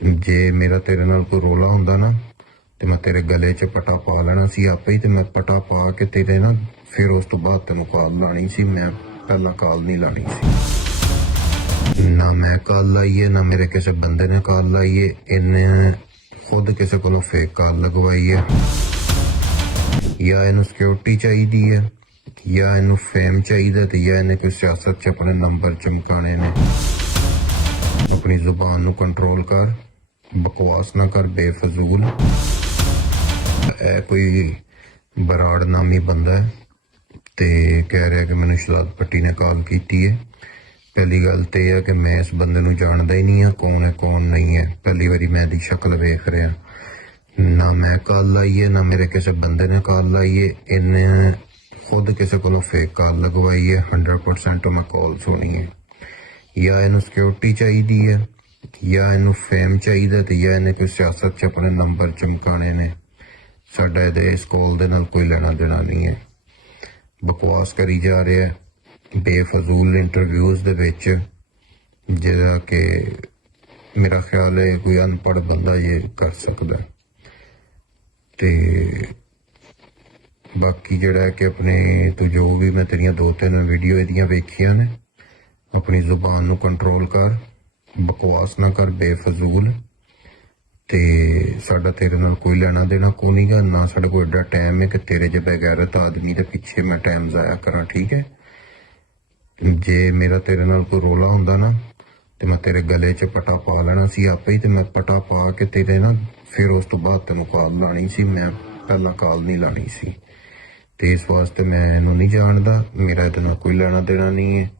ਜੇ ਮੇਰਾ ਤੇਰੇ ਨਾਲ ਕੋਈ ਰੋਲਾ ਹੁੰਦਾ ਨਾ, ਤੇ ਮੈਂ ਤੇਰੇ ਗਲੇ 'ਚ ਪਟਾ ਪਾ ਲੈਣਾ ਸੀ ਆਪੇ ਹੀ, ਤੇ ਮੈਂ ਪਟਾ ਪਾ ਕੇ ਤੇਰੇ ਨਾ ਫਿਰ ਉਸ ਤੋਂ ਬਾਅਦ ਤੈਨੂੰ ਕਾਲ ਲਾਣੀ ਸੀ, ਮੈਂ ਪਹਿਲਾਂ ਕਾਲ ਨਹੀਂ ਲਾਣੀ ਸੀ। ਨਾ ਮੈਂ ਕਾਲ ਲਾਈਏ, ਨਾ ਮੇਰੇ ਕਿਸੇ ਬੰਦੇ ਨੇ ਕਾਲ ਲਾਈਏ, ਇਹਨੇ ਖੁਦ ਕਿਸੇ ਕੋਲੋਂ ਫੇਕ ਕਾਲ ਲਗਵਾਈ ਹੈ। ਜਾਂ ਇਹਨੂੰ ਸਿਕਿਉਰਿਟੀ ਚਾਹੀਦੀ ਹੈ, ਜਾਂ ਇਹਨੂੰ ਫੇਮ ਚਾਹੀਦਾ, ਤੇ ਜਾਂ ਇਹਨੇ ਕੋਈ ਸਿਆਸਤ 'ਚ ਆਪਣੇ ਨੰਬਰ ਚਮਕਾਣੇ ਨੇ। ਆਪਣੀ ਜ਼ੁਬਾਨ ਨੂੰ ਕੰਟਰੋਲ ਕਰ। ਬਕਵਾਸ ਨਾ ਕਰ, ਬੇਫਜ਼ੂਲ। ਇਹ ਕੋਈ ਬਰਾੜ ਨਾਮੀ ਬੰਦਾ ਹੈ ਤੇ ਕਹਿ ਰਿਹਾ ਕਿ ਮੈਨੂੰ ਸ਼ਲਾਦ ਪੱਟੀ ਨੇ ਕਾਲ ਕੀਤੀ ਹੈ। ਪਹਿਲੀ ਗੱਲ ਤੇ ਇਹ ਆ ਕਿ ਮੈਂ ਇਸ ਬੰਦੇ ਨੂੰ ਜਾਣਦਾ ਹੀ ਨਹੀਂ ਆ ਕੌਣ ਹੈ, ਕੌਣ ਨਹੀਂ ਹੈ। ਪਹਿਲੀ ਵਾਰੀ ਮੈਂ ਦੀ ਸ਼ਕਲ ਵੇਖ ਰਿਹਾ। ਨਾ ਮੈਂ ਕਾਲ ਲਾਈ ਹੈ, ਨਾ ਮੇਰੇ ਕਿਸੇ ਬੰਦੇ ਨੇ ਕਾਲ ਲਾਈਏ ਇਹਨੇ ਖੁਦ ਕਿਸੇ ਕੋਲੋਂ ਫੇਕ ਕਾਲ ਲਗਵਾਈ ਹੈ। 100% ਮੈਂ ਕਾਲ ਸੁਣੀ ਹੈ। ਜਾਂ ਇਹਨੂੰ ਸਿਕਿਉਰਿਟੀ ਚਾਹੀਦੀ ਹੈ। ਜਾਂ ਇਹਨੂੰ ਫੇਮ ਚਾਹੀਦਾ ਤੇ ਜਾਂ ਇਹਨੇ ਕੋਈ ਸਿਆਸਤ 'ਚ ਆਪਣੇ ਨੰਬਰ ਚਮਕਾਣੇ ਨੇ। ਸਾਡਾ ਇਹਦੇ ਇਸ ਕਾਲ ਦੇ ਨਾਲ ਕੋਈ ਲੈਣਾ ਦੇਣਾ ਨਹੀਂ ਹੈ। ਬਕਵਾਸ ਕਰੀ ਜਾ ਰਿਹਾ ਹੈ। ਬੇਫਜ਼ੂਲ ਇੰਟਰਵਿਊਜ਼ ਦੇ ਵਿੱਚ ਜਿਹੜਾ ਕਿ ਮੇਰਾ ਖਿਆਲ ਹੈ ਕੋਈ ਅਨਪੜ੍ਹ ਬੰਦਾ ਇਹ ਕਰ ਸਕਦਾ ਹੈ। ਤੇ ਬਾਕੀ ਜਿਹੜਾ ਕਿ ਆਪਣੇ ਤੂੰ ਜੋ ਵੀ ਮੈਂ ਤੇਰੀਆਂ ਦੋ ਤਿੰਨ ਵੀਡੀਓ ਇਹਦੀਆਂ ਵੇਖੀਆਂ ਨੇ, ਆਪਣੀ ਜ਼ੁਬਾਨ ਨੂੰ ਕੰਟਰੋਲ ਕਰ। ਬਕਵਾਸ ਨਾ ਕਰ, ਬੇਫਜ਼ੂਲ। ਤੇ ਸਾਡਾ ਤੇਰੇ ਨਾਲ ਕੋਈ ਲੈਣਾ ਦੇਣਾ ਕੋਈ ਨਹੀਂਗਾ ਨਾ ਸਾਡੇ ਕੋਲ ਐਡਾ ਟਾਈਮ ਹੈ ਕਿ ਤੇਰੇ ਜਿਹੇ ਬੇਗੈਰਤ ਆਦਮੀ ਦੇ ਪਿੱਛੇ ਮੈਂ ਟਾਈਮ ਜ਼ਾਇਆ ਕਰਾਂ, ਠੀਕ ਹੈ ਜੇ ਮੇਰਾ ਤੇਰੇ ਨਾਲ ਕੋਈ ਰੋਲਾ ਹੁੰਦਾ ਨਾ, ਤੇ ਮੈਂ ਤੇਰੇ ਗਲੇ 'ਚ ਪਟਾ ਪਾ ਲੈਣਾ ਸੀ ਆਪੇ ਹੀ, ਤੇ ਮੈਂ ਪਟਾ ਪਾ ਕੇ ਤੇਰੇ ਨਾ ਫਿਰ ਉਸ ਤੋਂ ਬਾਅਦ ਤੈਨੂੰ ਕਾਲ ਲਾਣੀ ਸੀ, ਮੈਂ ਪਹਿਲਾਂ ਕਾਲ ਨਹੀਂ ਲਾਣੀ ਸੀ। ਤੇ ਇਸ ਵਾਸਤੇ ਮੈਂ ਇਹਨੂੰ ਨਹੀਂ ਜਾਣਦਾ, ਮੇਰਾ ਇਹਦੇ ਨਾਲ ਕੋਈ ਲੈਣਾ ਦੇਣਾ ਨਹੀਂ ਹੈ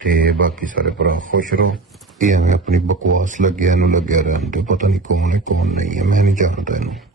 ਤੇ ਬਾਕੀ ਸਾਰੇ ਭਰਾ ਖੁਸ਼ ਰਹੋ। ਇਹ ਐਵੇਂ ਆਪਣੀ ਬਕਵਾਸ ਲੱਗਿਆ ਨੂੰ ਲੱਗਿਆ ਰਹਿਣ ਰਹਿੰਦੇ ਪਤਾ ਨਹੀਂ ਕੌਣ ਹੈ, ਕੌਣ ਨਹੀਂ ਹੈ। ਮੈਂ ਨਹੀਂ ਜਾਣਦਾ ਇਹਨੂੰ।